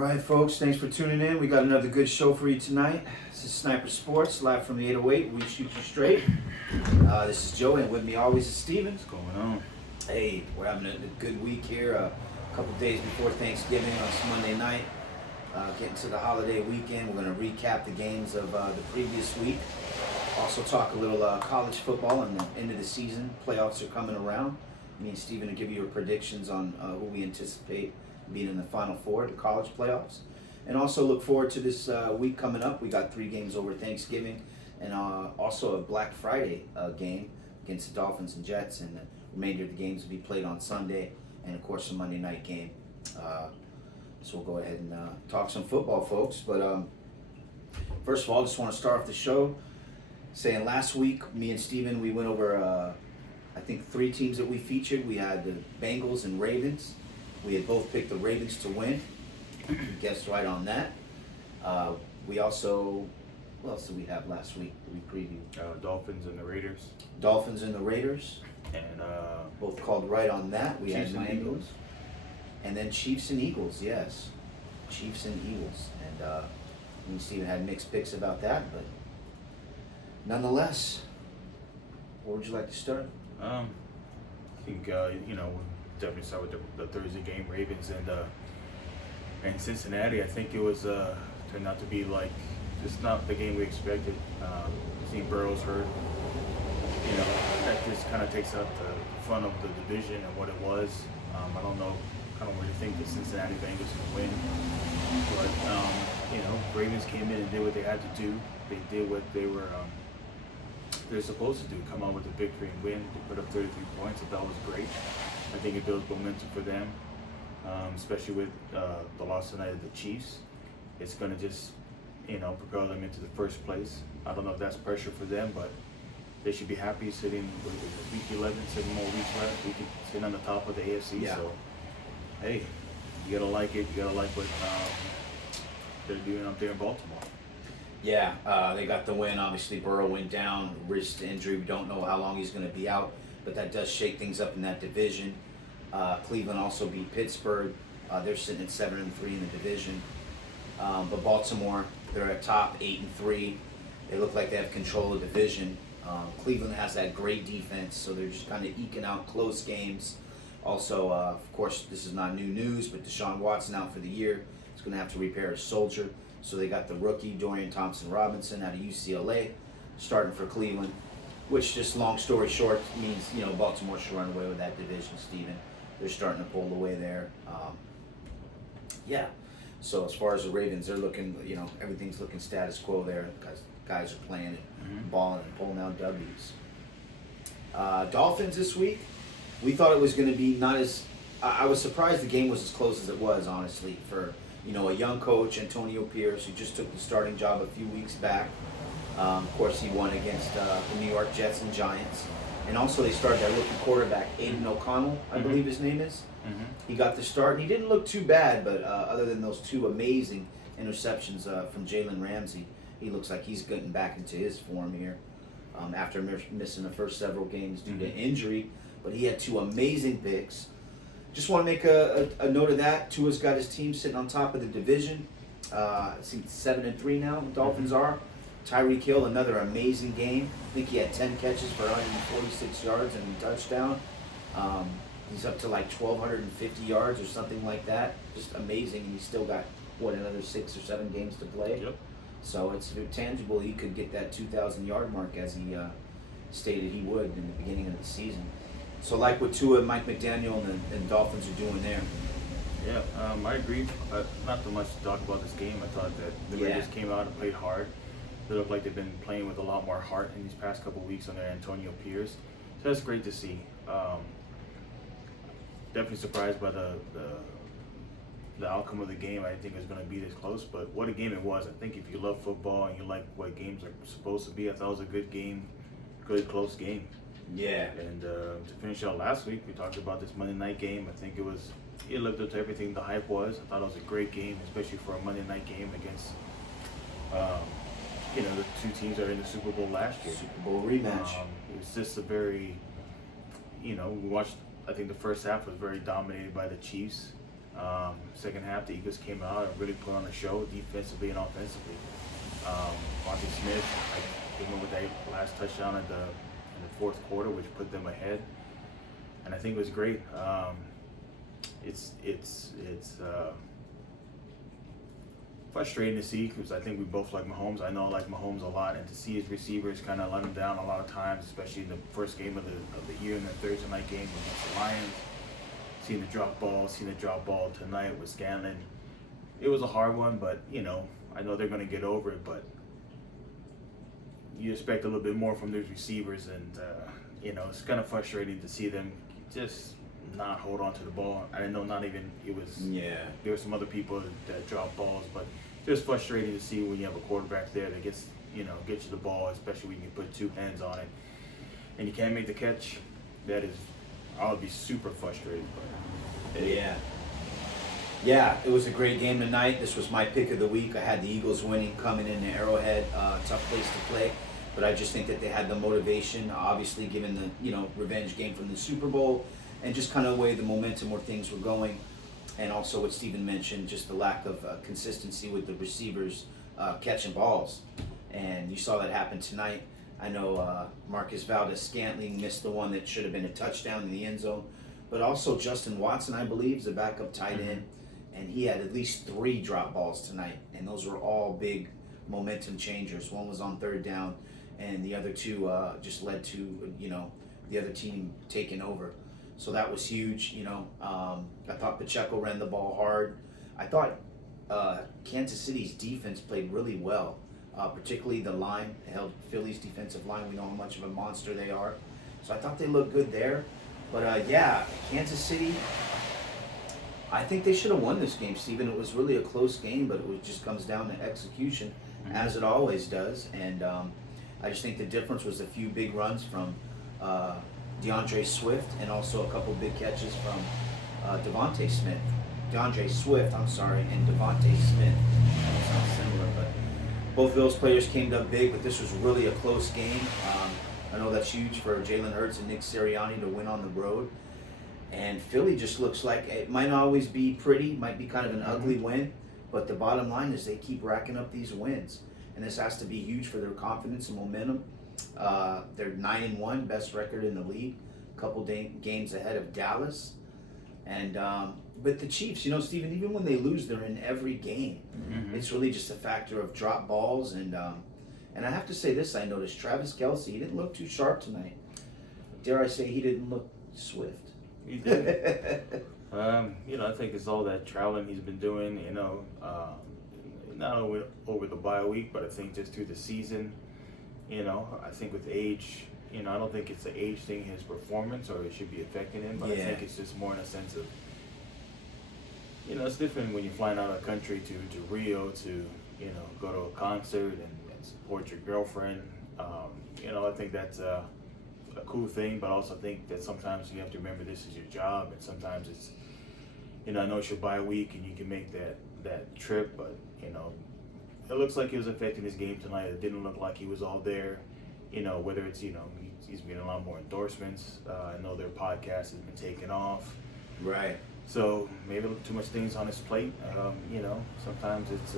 right, folks, thanks for tuning in. We got another good show for you tonight. This is Sniper Sports, live from the 808. We shoot you straight. This is Joe, and with me always is Steven. What's going on? Hey, we're having a good week here. A couple days before Thanksgiving on this Monday night. Getting to the holiday weekend. We're going to recap the games of the previous week. Also talk a little college football and the end of the season. Playoffs are coming around. Me and Steven will give you our predictions on who we anticipate being in the Final Four, the college playoffs. And also look forward to this week coming up. We got 3 games over Thanksgiving and also a Black Friday game against the Dolphins and Jets. And the remainder of the games will be played on Sunday and, of course, a Monday night game. So we'll go ahead and talk some football, folks. But first of all, I just want to start off the show saying last week, me and Steven, we went over, I think, 3 teams that we featured. We had the Bengals and Ravens. We had both picked the Ravens to win. We guessed right on that. We also, what else did we have last week? We previewed Dolphins and the Raiders. Dolphins and the Raiders. And Both called right on that. We Chiefs had and Miami. Eagles. And then Chiefs and Eagles, yes. Chiefs and Eagles. And me and Steven had mixed picks about that, but nonetheless, where would you like to start? I think we'll definitely start with the Thursday game, Ravens and Cincinnati. I think it was turned out to be like just not the game we expected. Seeing Burrow's hurt, that just kind of takes out the fun of the division and what it was. I don't know kind of where you think the Cincinnati Bengals can win, but Ravens came in and did what they had to do. They did what they're supposed to do, come out with a victory and win. They put up 33 points, and that was great. I think it builds momentum for them, especially with the loss tonight of the Chiefs. It's going to just, propel them into the first place. I don't know if that's pressure for them, but they should be happy sitting with week 11, 7 more weeks left. We can sit on the top of the AFC. Yeah. So, hey, you got to like it. You got to like what they're doing up there in Baltimore. Yeah, they got the win. Obviously, Burrow went down, wrist injury. We don't know how long he's going to be out, but that does shake things up in that division. Cleveland also beat Pittsburgh. They're sitting at 7-3 in the division. But Baltimore, they're at top 8-3. They look like they have control of the division. Cleveland has that great defense, so they're just kind of eking out close games. Also, of course, this is not new news, but Deshaun Watson out for the year. He's going to have to repair his shoulder. So they got the rookie Dorian Thompson-Robinson out of UCLA starting for Cleveland, which, just long story short, means Baltimore should run away with that division, Steven. They're starting to pull away there. So as far as the Ravens, they're looking, everything's looking status quo there. Guys are playing and balling and pulling out W's. Dolphins this week, we thought it was going to be not as. I was surprised the game was as close as it was, honestly, for a young coach, Antonio Pierce, who just took the starting job a few weeks back. Of course, he won against the New York Jets and Giants. And also they started their rookie quarterback, Aiden O'Connell, I believe his name is. Mm-hmm. He got the start. He didn't look too bad, but other than those 2 amazing interceptions from Jalen Ramsey, he looks like he's getting back into his form here after missing the first several games due to injury. But he had 2 amazing picks. Just want to make a note of that. Tua's got his team sitting on top of the division. I think 7-3 now. The Dolphins are. Tyreek Hill, another amazing game. I think he had 10 catches for 146 yards and a touchdown. He's up to like 1,250 yards or something like that. Just amazing. And he's still got, another 6 or 7 games to play. Yep. So it's tangible he could get that 2,000-yard mark as he stated he would in the beginning of the season. So like what Tua, Mike McDaniel, and Dolphins are doing there. Yeah, I agree. Not too much to talk about this game. I thought that the Raiders came out and played hard. They look like they've been playing with a lot more heart in these past couple of weeks under Antonio Pierce. So that's great to see. Definitely surprised by the outcome of the game. I didn't think it was going to be this close, but what a game it was. I think if you love football and you like what games are supposed to be, I thought it was a good game, good close game. Yeah. And to finish out last week, we talked about this Monday night game. I think it lived up to everything the hype was. I thought it was a great game, especially for a Monday night game against, the 2 teams that are in the Super Bowl last year. Super Bowl rematch. It was just a very, we watched, I think the first half was very dominated by the Chiefs. Second half, the Eagles came out and really put on a show defensively and offensively. Monty Smith, I came in with that last touchdown in the fourth quarter, which put them ahead, and I think it was great. It's frustrating to see because I think we both like Mahomes. I know I like Mahomes a lot, and to see his receivers kind of let him down a lot of times, especially in the first game of the year in the Thursday night game against the Lions. Seeing the drop ball tonight with Scanlon. It was a hard one, but I know they're going to get over it. But you expect a little bit more from those receivers, and it's kind of frustrating to see them just not hold on to the ball. I know not even it was. Yeah. There were some other people that drop balls, but it's frustrating to see when you have a quarterback there that gets you the ball, especially when you can put two hands on it, and you can't make the catch. That is, I would be super frustrated. But yeah, it was a great game tonight. This was my pick of the week. I had the Eagles winning, coming into Arrowhead, tough place to play, but I just think that they had the motivation, obviously given the revenge game from the Super Bowl, and just kind of the way the momentum where things were going, and also what Steven mentioned, just the lack of consistency with the receivers catching balls, and you saw that happen tonight. I know Marcus Valdez-Scantling missed the one that should have been a touchdown in the end zone, but also Justin Watson, I believe, is a backup tight end, and he had at least 3 drop balls tonight, and those were all big momentum changers. One was on third down, and the other 2 just led to the other team taking over. So that was huge. I thought Pacheco ran the ball hard. I thought Kansas City's defense played really well. Particularly the line. They held Philly's defensive line. We know how much of a monster they are. So I thought they looked good there. But Kansas City, I think they should have won this game, Steven. It was really a close game, but it just comes down to execution, as it always does. And I just think the difference was a few big runs from DeAndre Swift and also a couple big catches from DeVonta Smith. DeAndre Swift, and DeVonta Smith. That sounds similar, but both of those players came up big, but this was really a close game. I know that's huge for Jalen Hurts and Nick Sirianni to win on the road. And Philly just looks like it might not always be pretty, might be kind of an ugly win, but the bottom line is they keep racking up these wins. And this has to be huge for their confidence and momentum. They're 9-1, best record in the league, a couple games ahead of Dallas. And but the Chiefs, Steven, even when they lose, they're in every game. It's really just a factor of drop balls. And I have to say this, I noticed Travis Kelce, he didn't look too sharp tonight. Dare I say he didn't look swift. He did. I think it's all that traveling he's been doing, not only over the bye week, but I think just through the season. I think with age, I don't think it's an age thing, his performance, or it should be affecting him, but I think it's just more in a sense of, it's different when you're flying out of the country to Rio to, go to a concert and support your girlfriend. I think that's a cool thing, but I also think that sometimes you have to remember this is your job, and sometimes it's, I know it's your bye week and you can make that trip, but, it looks like it was affecting his game tonight. It didn't look like he was all there, whether it's, he's getting a lot more endorsements. I know their podcast has been taken off. Right. So maybe too much things on his plate. Sometimes it's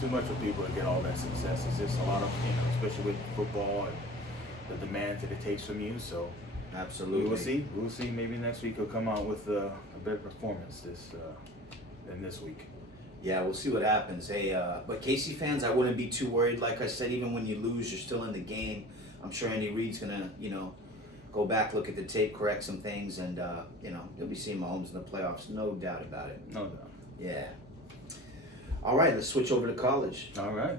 too much for people to get all that success. It's just a lot of, especially with football and the demand that it takes from you. So absolutely, we'll see. Maybe next week he'll come out with a better performance than this week. Yeah, we'll see what happens. Hey, but KC fans, I wouldn't be too worried. Like I said, even when you lose, you're still in the game. I'm sure Andy Reid's gonna, go back, look at the tape, correct some things, and you'll be seeing Mahomes in the playoffs, no doubt about it. No doubt. Yeah. All right, let's switch over to college. All right.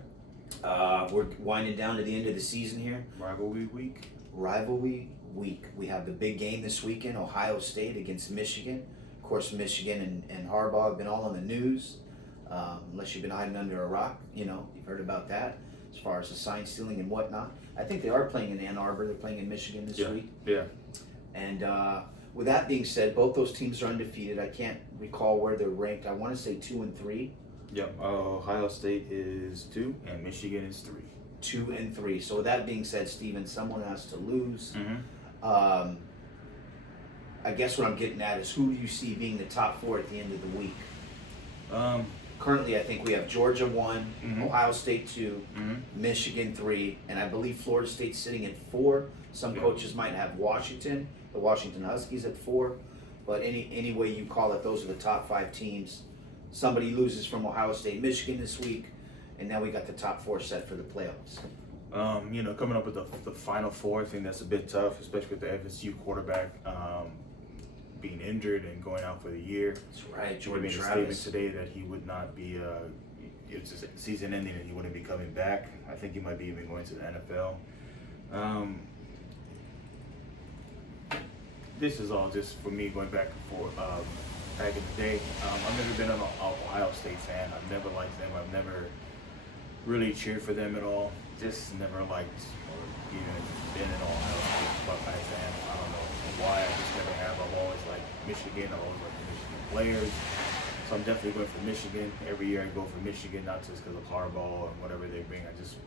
We're winding down to the end of the season here. Rivalry week. We have the big game this weekend, Ohio State against Michigan. Of course, Michigan and Harbaugh have been all in the news. Unless you've been hiding under a rock, you've heard about that as far as the sign stealing and whatnot. I think they are playing in Ann Arbor. They're playing in Michigan this week. Yeah. And with that being said, both those teams are undefeated. I can't recall where they're ranked. I want to say 2-3. Yep. Ohio State is 2 and Michigan is 3. 2-3. So with that being said, Steven, someone has to lose. I guess what I'm getting at is, who do you see being the top 4 at the end of the week? Currently, I think we have Georgia 1, Mhm. Ohio State 2, Michigan 3, and I believe Florida State's sitting at 4. Some Yeah. coaches might have Washington, the Washington Huskies at 4, but any way you call it, those are the top 5 teams. Somebody loses from Ohio State, Michigan this week, and now we got the top 4 set for the playoffs. Coming up with the final 4, I think that's a bit tough, especially with the FSU quarterback being injured and going out for the year. That's right, He Jordan made a Travis. statement today that he would not be. It's a season ending and he wouldn't be coming back. I think he might be even going to the NFL. This is all just for me going back and forth. Back in the day, I've never been an Ohio State fan. I've never liked them. I've never really cheered for them at all. Just never liked or even been an Ohio State Buckeye fan. I don't know why. I just never have. I've always liked Michigan. I've always liked the Michigan players. So I'm definitely going for Michigan. Every year I go for Michigan, not just because of Harbaugh and whatever they bring. I just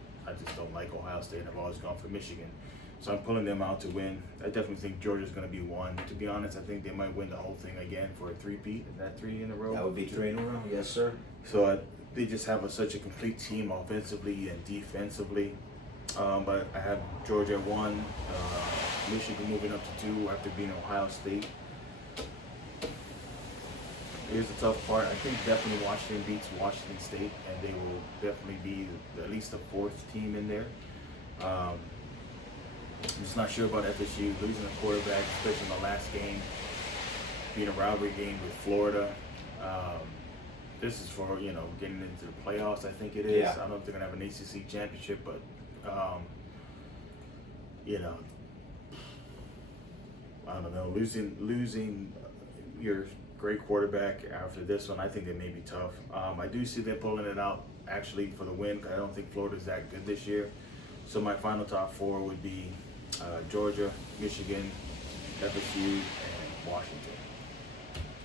don't like Ohio State, and I've always gone for Michigan. So I'm pulling them out to win. I definitely think Georgia's going to be 1. To be honest, I think they might win the whole thing again for a 3-peat. Is that 3 in a row? That would be 3 in a row, yes, sir. So they just have such a complete team offensively and defensively. But I have Georgia 1, Michigan moving up to 2 after being Ohio State. Here's the tough part. I think definitely Washington beats Washington State, and they will definitely be at least the 4th team in there. I'm just not sure about FSU losing a quarterback, especially in the last game, being a rivalry game with Florida. This is for, getting into the playoffs, I think it is. Yeah. I don't know if they're going to have an ACC championship, but, I don't know. Losing your great quarterback after this one, I think it may be tough. I do see them pulling it out, actually, for the win. I don't think Florida's that good this year. So my final top 4 would be Georgia, Michigan, FSU, and Washington.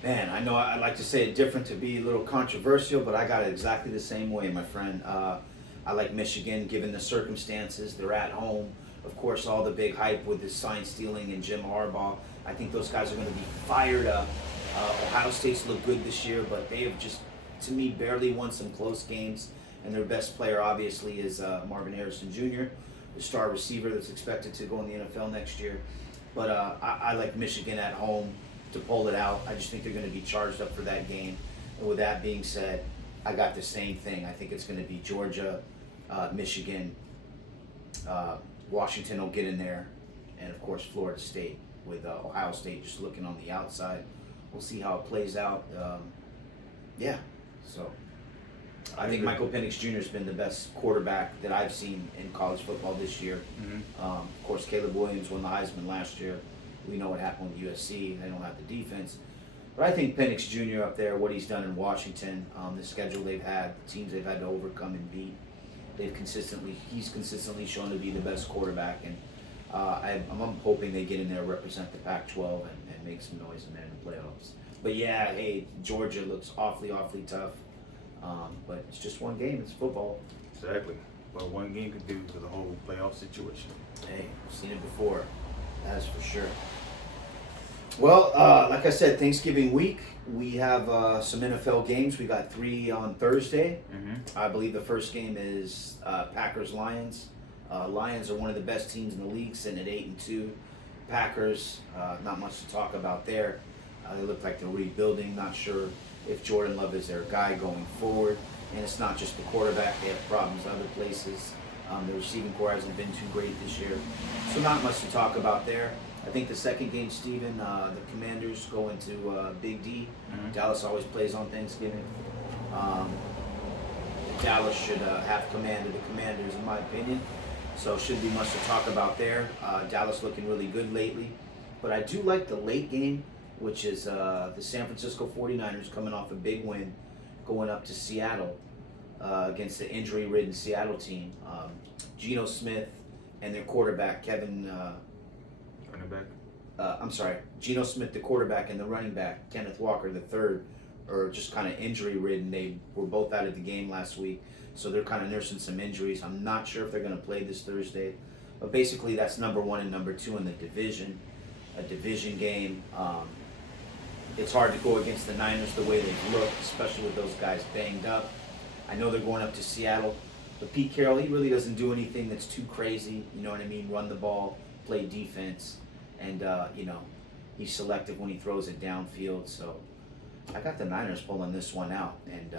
Man, I know I like to say it different to be a little controversial, but I got it exactly the same way, my friend. I like Michigan, given the circumstances. They're at home. Of course, all the big hype with the sign stealing and Jim Harbaugh. I think those guys are going to be fired up. Ohio State's look good this year, but they have just, to me, barely won some close games. And their best player, obviously, is Marvin Harrison Jr., the star receiver that's expected to go in the NFL next year. But I like Michigan at home to pull it out. I just think they're going to be charged up for that game. And with that being said, I got the same thing. I think it's going to be Georgia, Michigan, Washington will get in there, and of course Florida State, with Ohio State just looking on the outside. We'll see how it plays out. So I think Michael Penix Jr. has been the best quarterback that I've seen in college football this year. Of course, Caleb Williams won the Heisman last year. We know what happened with USC. They don't have the defense. But I think Penix Jr. up there, what he's done in Washington, the schedule they've had, the teams they've had to overcome and beat, he's consistently shown to be the best quarterback. And I'm hoping they get in there, represent the Pac-12, and make some noise in the playoffs. But yeah, hey, Georgia looks awfully tough. But it's just one game. It's football. Exactly. What one game could do for the whole playoff situation. Hey, I've seen it before. That is for sure. Well, like I said, Thanksgiving week, we have some NFL games. We got 3 on Thursday. I believe the first game is Packers-Lions. Lions are one of the best teams in the league, sitting at 8-2. Packers, not much to talk about there. They look like they're rebuilding. Not sure if Jordan Love is their guy going forward. And it's not just the quarterback. They have problems other places. The receiving core hasn't been too great this year. So not much to talk about there. I think the second game, Steven, the Commanders go into Big D. Dallas always plays on Thanksgiving. Dallas should have command of the Commanders, in my opinion. So shouldn't be much to talk about there. Dallas looking really good lately. But I do like the late game, which is the San Francisco 49ers coming off a big win, going up to Seattle against the injury-ridden Seattle team. Geno Smith and their quarterback, Kevin... running back? Geno Smith, the quarterback, and the running back, Kenneth Walker, the third, are just kind of injury-ridden. They were both out of the game last week, so they're kind of nursing some injuries. I'm not sure if they're going to play this Thursday, but basically that's number 1 and number 2 in the division. a division game. It's hard to go against the Niners the way they've looked, especially with those guys banged up. I know they're going up to Seattle, but Pete Carroll, he really doesn't do anything that's too crazy. You know what I mean? Run the ball, play defense, and he's selective when he throws it downfield. So I got the Niners pulling this one out, and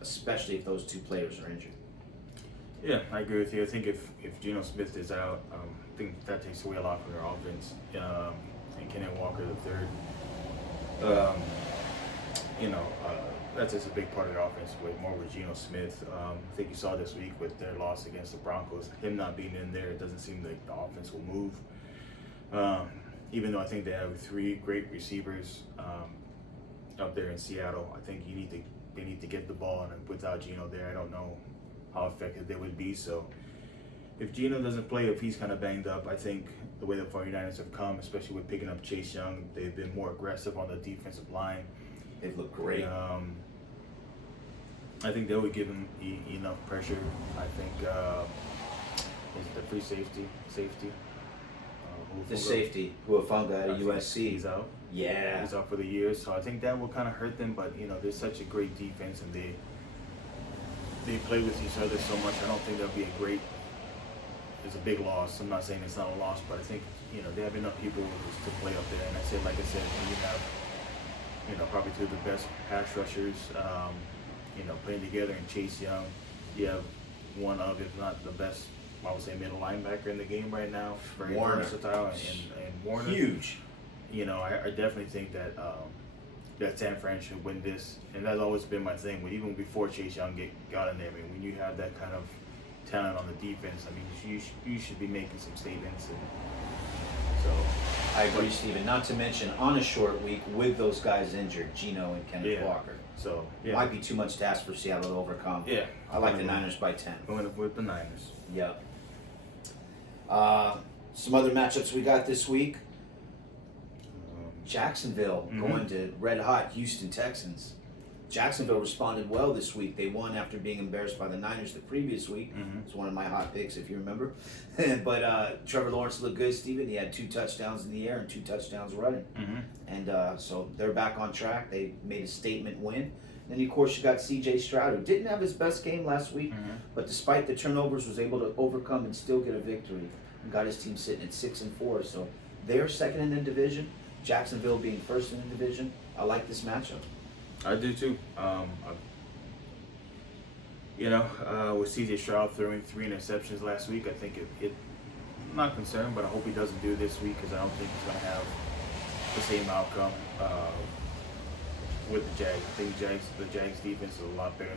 especially if those two players are injured. Yeah, I agree with you. I think if Geno Smith is out, I think that takes away a lot from their offense. And Kenneth Walker III, that's just a big part of their offense with Geno Smith. I think you saw this week with their loss against the Broncos, him not being in there, it doesn't seem like the offense will move. Even though I think they have 3 great receivers up there in Seattle, I think they need to get the ball, and without Geno there, I don't know how effective they would be. So if Geno doesn't play, if he's kind of banged up, I think the way the 49ers have come, especially with picking up Chase Young, they've been more aggressive on the defensive line. They've looked great. I think they would give him enough pressure. I think is the free safety. The safety, Huafunga at USC. He's out. Yeah. He's out for the year. So I think that will kind of hurt them. But they're such a great defense, and they play with each other so much. I don't think that'll be it's a big loss. I'm not saying it's not a loss, but I think they have enough people to play up there. And like I said, when you have probably 2 of the best pass rushers, playing together, and Chase Young, you have one of, if not the best, I would say, middle linebacker in the game right now. Very versatile, and Warner. Huge. I definitely think that that San Fran should win this, and that's always been my thing. Even before Chase Young got in there, when you have that kind of talent on the defense, you should be making some statements. And so I agree, Steven. Not to mention, on a short week with those guys injured, Geno and Kenneth Walker. So might be too much to ask for Seattle to overcome. Yeah, I like the Niners by 10. Going with the Niners. Yeah. Some other matchups we got this week. Jacksonville going to red hot Houston Texans. Jacksonville responded well this week. They won after being embarrassed by the Niners the previous week. It's one of my hot picks, if you remember. But Trevor Lawrence looked good, Steven. He had 2 touchdowns in the air and 2 touchdowns running. And so they're back on track. They made a statement win. Then, of course, you got C.J. Stroud, who didn't have his best game last week, but despite the turnovers, was able to overcome and still get a victory and got his team sitting at 6-4. So they're second in the division. Jacksonville being first in the division. I like this matchup. I do too. With C.J. Stroud throwing 3 interceptions last week, I think I'm not concerned, but I hope he doesn't do it this week, because I don't think he's going to have the same outcome with the Jags. I think the Jags defense is a lot better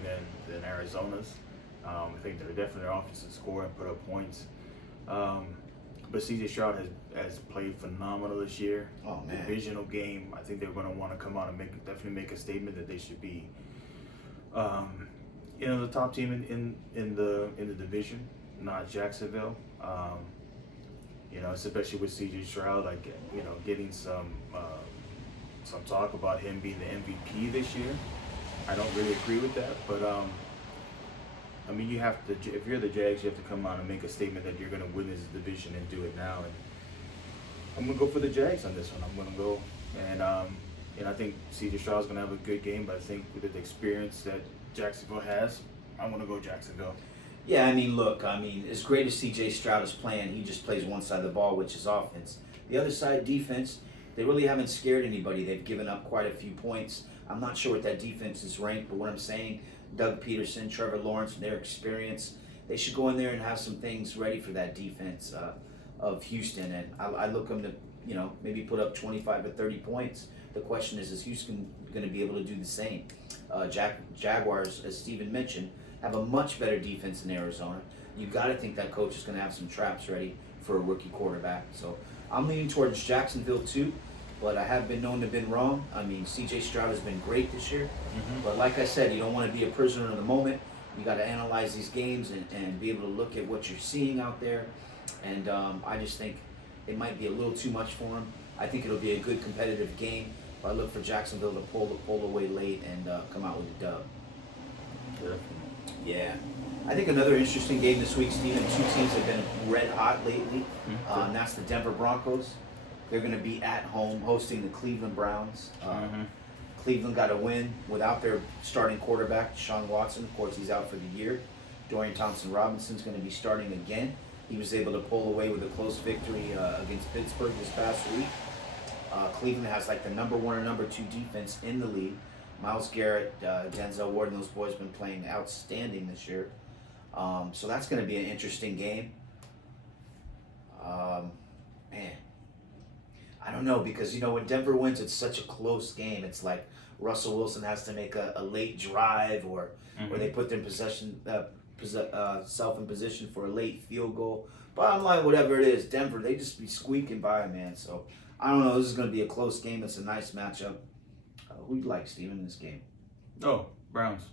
than Arizona's. I think they're definitely their offense to score and put up points. But C.J. Stroud has played phenomenal this year. Oh, man. Divisional game. I think they're going to want to come out and definitely make a statement that they should be, the top team in the division, not Jacksonville. Especially with C.J. Stroud, getting some talk about him being the MVP this year. I don't really agree with that, but you have to. If you're the Jags, you have to come out and make a statement that you're going to win this division and do it now. And I'm going to go for the Jags on this one. I'm going to go, and I think C.J. Stroud's going to have a good game. But I think with the experience that Jacksonville has, I'm going to go Jacksonville. Yeah, look, as great as C.J. Stroud is playing, he just plays one side of the ball, which is offense. The other side, defense, they really haven't scared anybody. They've given up quite a few points. I'm not sure what that defense is ranked, but what I'm saying, Doug Peterson, Trevor Lawrence, their experience, they should go in there and have some things ready for that defense of Houston. And I look them to, maybe put up 25 or 30 points. The question is Houston going to be able to do the same? Jaguars, as Steven mentioned, have a much better defense than Arizona. You got to think that coach is going to have some traps ready for a rookie quarterback. So I'm leaning towards Jacksonville too, but I have been known to have been wrong. C.J. Stroud has been great this year, but like I said, you don't want to be a prisoner of the moment. You got to analyze these games and be able to look at what you're seeing out there. And I just think it might be a little too much for him. I think it'll be a good competitive game, but I look for Jacksonville to pull away late and come out with a dub. Yeah. I think another interesting game this week, Steven, 2 teams have been red hot lately, and that's the Denver Broncos They're going to be at home hosting the Cleveland Browns. Mm-hmm. Cleveland got a win without their starting quarterback, Deshaun Watson. Of course, he's out for the year. Dorian Thompson-Robinson's going to be starting again. He was able to pull away with a close victory against Pittsburgh this past week. Cleveland has like the number 1 or number 2 defense in the league. Myles Garrett, Denzel Ward, and those boys have been playing outstanding this year. So that's going to be an interesting game. Man, I don't know, because when Denver wins, it's such a close game. It's like Russell Wilson has to make a late drive, or they put their self in position for a late field goal. Bottom line, whatever it is, Denver, they just be squeaking by, man. So I don't know. This is going to be a close game. It's a nice matchup. Who do you like, Steven, in this game? Oh, Browns.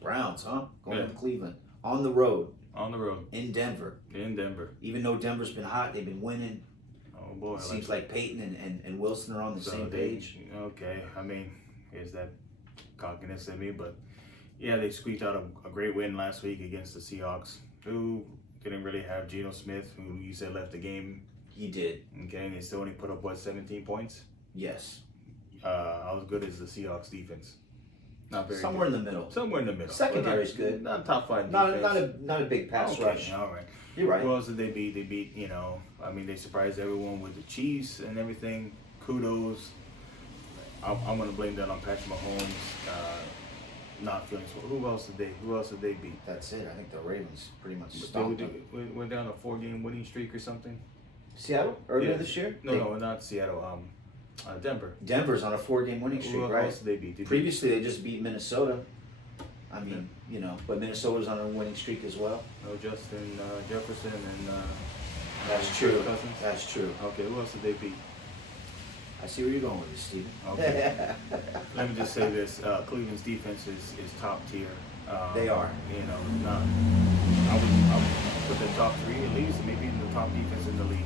Browns, huh? Going Yeah. to Cleveland on the road. On the road. In Denver. In Denver. Even though Denver's been hot, they've been winning. Oh boy. It seems like Peyton and Wilson are on the same page. Okay. I mean, is that cockiness in me? But yeah, they squeaked out a great win last week against the Seahawks, who didn't really have Geno Smith, who you said left the game. He did. Okay, and they still only put up 17 points. Yes. How good is the Seahawks defense? Not very. Somewhere good. in the middle. Somewhere in the middle. Secondary's good. Not top 5 Not defense. a big pass Okay, rush. all right. You're right. Who else did they beat? They beat, I mean, they surprised everyone with the Chiefs and everything. Kudos. I'm going to blame that on Patrick Mahomes not feeling so. Who else did they beat? That's it. I think the Ravens pretty much They stomped them. went down a 4-game winning streak or something. Seattle earlier Yeah. this year. No, not Seattle. Denver. Denver's on a 4-game winning streak, Who right? else did they beat? Previously, they just beat Minnesota. I mean, but Minnesota's on a winning streak as well. No, Justin Jefferson and. That's true. Cousins. That's true. Okay, who else did they beat? I see where you're going with this, Steven. Okay. Let me just say this: Cleveland's defense is top tier. They are. Not. I would put them top 3 at least, maybe in the top defense in the league.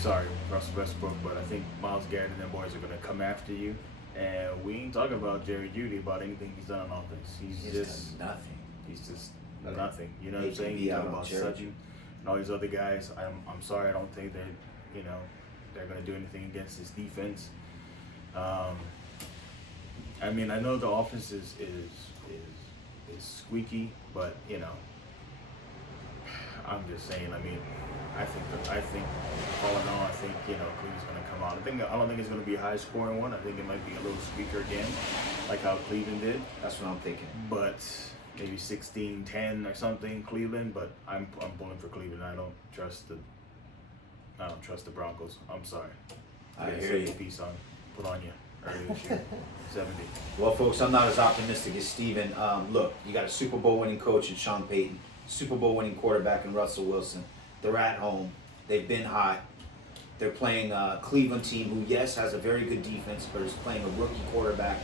Sorry, Russell Westbrook, but I think Myles Garrett and them boys are gonna come after you. And we ain't talking about Jerry Jeudy about anything he's done on offense. He's just done nothing. He's just Okay. nothing. You know what I'm AKB saying? You out talk on about Jerry Sutton and all these other guys. I'm sorry, I don't think they're gonna do anything against this defense. I mean, I know the offense is squeaky, but I'm just saying. I mean, I think all in all, I think Cleveland's gonna come out. I don't think it's gonna be a high scoring one. I think it might be a little squeaker again, like how Cleveland did. That's what I'm thinking. But maybe 16-10 or something, Cleveland. But I'm pulling for Cleveland. I don't trust the Broncos. I'm sorry. I Yeah, hear say you. your piece on put on you earlier this year. 70. Well, folks, I'm not as optimistic as Steven. Look, you got a Super Bowl winning coach in Sean Payton, Super Bowl winning quarterback in Russell Wilson. They're at home. They've been hot. They're playing a Cleveland team who, yes, has a very good defense, but is playing a rookie quarterback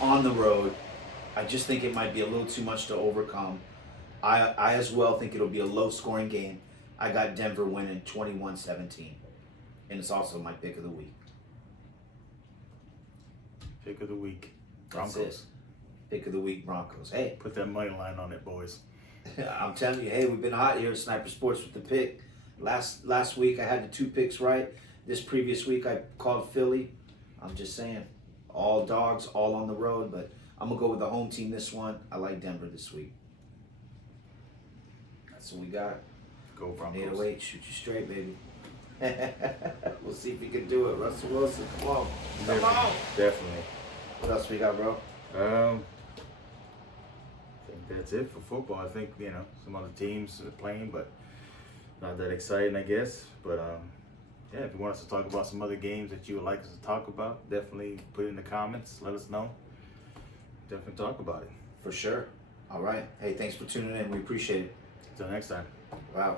on the road. I just think it might be a little too much to overcome. I as well think it'll be a low-scoring game. I got Denver winning 21-17. And it's also my pick of the week. Pick of the week. That's Broncos. it. Pick of the week, Broncos. Hey, Put that money line on it, boys. I'm telling you, hey, we've been hot here at Sniper Sports with the pick. Last week I had the 2 picks right. This previous week I called Philly. I'm just saying, all dogs, all on the road, but I'm going to go with the home team this one. I like Denver this week. That's what we got. Go Broncos. 808, shoot you straight, baby. We'll see if we can do it. Russell Wilson, come on. Come on. Definitely. What else we got, bro? I think that's it for football. I think some other teams are playing, but not that exciting, I guess. But yeah, if you want us to talk about some other games that you would like us to talk about, definitely put it in the comments. Let us know. Definitely talk about it. For sure. All right. Hey, thanks for tuning in. We appreciate it. Until next time. Wow.